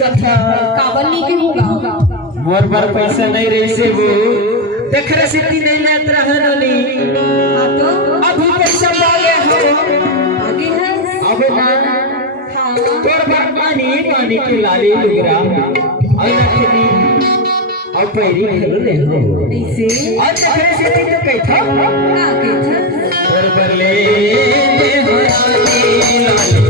दिक्कत है काबली के होगा मोर पर पैसा नहीं रही से वो देख रहे सिटी नहीं लेत रहनी हां तो अभी पैसा मांगे हो आगे है अब ना हां तोर पर पानी पानी की लाली लुगरा और नखनी और पैरी खेलने हो ऐसे और देख रहे सिटी तो कैथा का के था और बरले हो लाली